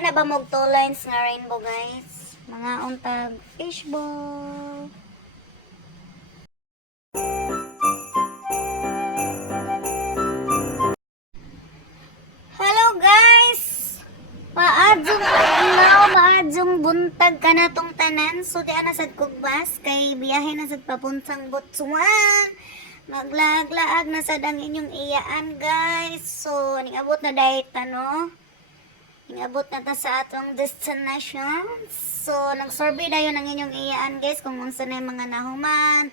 na ba mog 2 lines nga rainbow guys? Mga untag fishball. Hello guys! Maadzong adlaw, maadzong buntag ka na tong tanan. So di ana sad kog bus kay biyahe na sad papuntang Botswana. Maglaag-laag na sad ang inyong iyaan guys. So ning abot na dayta no. Ingabot na ta sa atong destination. So, nag-survey dayon ang inyong iyaan guys kung unsa na yung mga nahuman.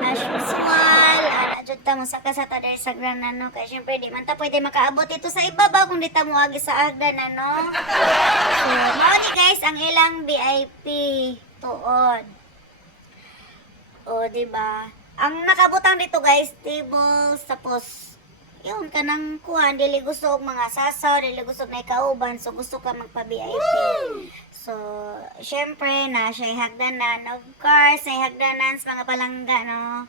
As usual, jud ta mo sa kasata dahil sa granan no. Kaya syempre di man ta pwede makaabot ito sa ibabaw kung di ta mo agi sa agdan no. So, mao ni guys ang ilang VIP tuod. O, di ba? Ang nakabutang dito guys, tables, tapos yun, kanang kuhan, dili gusto og mga sasaw, dili gusto na ikauban, so gusto ka magpa-VIP. So, syempre, na siya hagdanan of course, ay hagdanan sa mga palangga, no?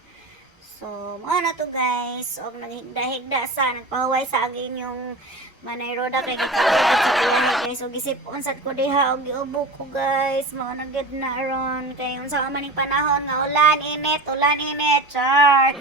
So, mga na to guys, og naghigda-higda sa, nagpahuway sa agin yung manay roda kay gitawid sa biyahe guys. Og isip unsad ko diha og giubo ko guys, mga nagid na aron kay unsa man ning panahon nga ulan init, char.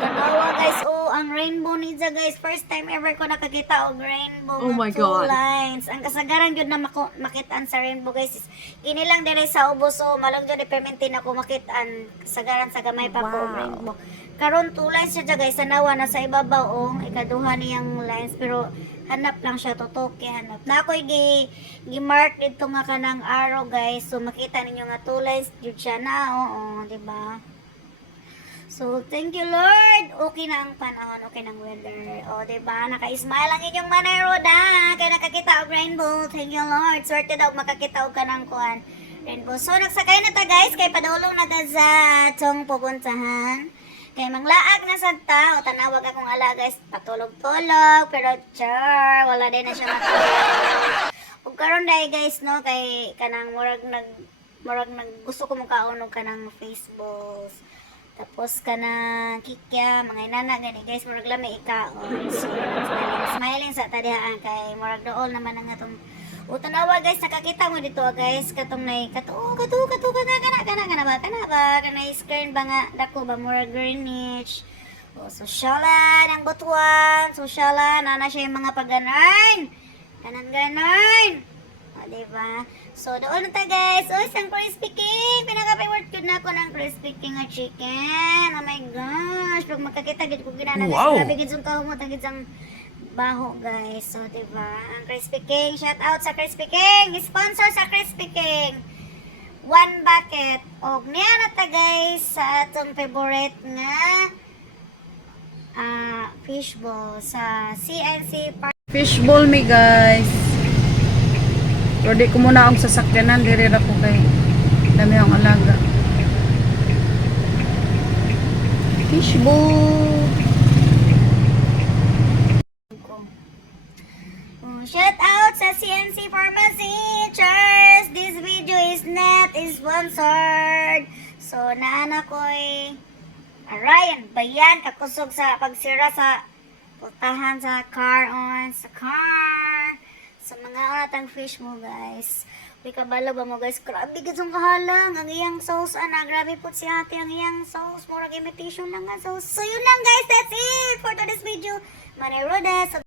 Tanawa guys, ang rainbow ninja guys, first time ever ko nakakita og rainbow. Oh my two God. lines. Ang kasagaran gyud na makitaan sa rainbow guys is kini lang diri sa ubos, so malog gyud permintin ako makitaan kasagaran sa gamay pa ko Wow. rainbow. Karon 2 lines siya guys, tanawa na sa ibabaw ikaduha niyang lines pero hanap lang siya, tutoke hanap. Na ako'y gi-mark dito nga kanang arrow guys. So makita ninyo nga 2 lines jud siya na, di ba? So thank you Lord. Okay na ang panahon, okay nang weather. Di ba? Naka-smile ang inyong manay roda kay nakakita og rainbow. Thank you Lord. Swerte daw makakita og kanang kuan rainbow. So nagsakay na ta guys kay padulong na ta sa tong pupuntahan. Kay manglaag na sad ta, o tanawag akong ala guys, patulog-tulog, pero char, wala din na siya matulog. Ug karon dai guys no, kay kanang murag nag gusto ko mong og kanang Facebook. Tapos kanang kikya, mga inana gani guys, murag lami ikaon. So, smiling sa tadihaan kay murag dool naman ang atong tanawa guys, nakakita mo dito guys, katong nay kana ba kanay screen ba nga dako ba mura Greenwich. Sosyalan ang Butuan, sosyalan ana siya yung mga pag-ganon. Ganon. Diba? So doon na ta guys. Isang crispy king. Pinaka-favorite food na ako ng crispy king at chicken. Oh my gosh. Pag makakita gid ko ginana Wow. grabe gid sung kahumot gid sang baho guys. So diba? Ang Crispy King, shout out sa Crispy King. Sponsor sa Crispy King. 1 bucket. Og niya na ta guys sa atong favorite nga fishball sa CNC Park. Fishball me guys. Pero di ko muna ang sasakyanan, diri ra ko kay dami ang alaga. Fishball. Shout out sa CNC Pharmacy. Cheers! This video is not sponsored. So, naana ko'y Ryan, bayan, kakusog sa pagsira sa putahan sa car sa car. Sa mga atang fish mo, guys. Uy, kabalo ba mo, guys? Grabe gitsong kahalang. Ang iyang sauce, grabe po si ate. Ang iyang sauce, murag imitation lang nga sauce. So, yun lang, guys. That's it for today's video. Manay Roda.